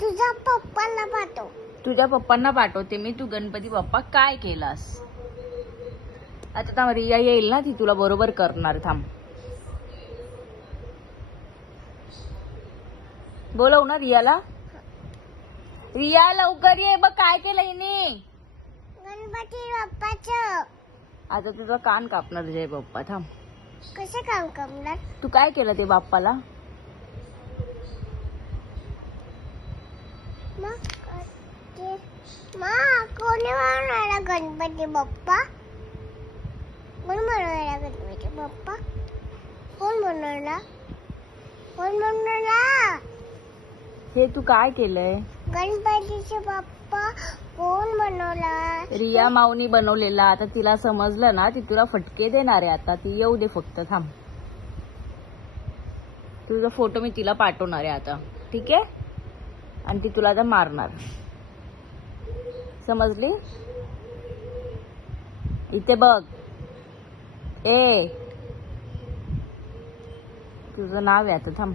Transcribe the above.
तुझ्या पप्पाला पाठव. तुझ्या पप्पांना पाठवते मी. तू गणपती बाप्पा काय केलास. आता थांब, रिया येईल ना, ती तुला बरोबर करणार. थांब, बोलव ना रियाला. रिया लवकर ये, बघ काय केलं हिने. गणपती बाप्पाचं आता तुझा कान कापणार जय बाप्पा. थांब, कसं काम करणार. तू काय केलं ते बाप्पाला. कोणी बनवला गणपती बाप्पा. कोण बनवला गणपती बाप्पा. कोण बनवला. कोण बनवला. हे तू काय केलंय. गणपतीचे बाप्पा कोण बनवला. रिया माऊनी बनवलेला. आता तिला समजलं ना, ती तुला फटके देणार आहे. आता ती येऊ दे फक्त. थांब, तुझा फोटो मी तिला पाठवणार आहे आता, ठीक आहे. आणि ती तुला आता मारणार, समजली. इथे बघ. ए, तुझं नाव आहे आता. थांब,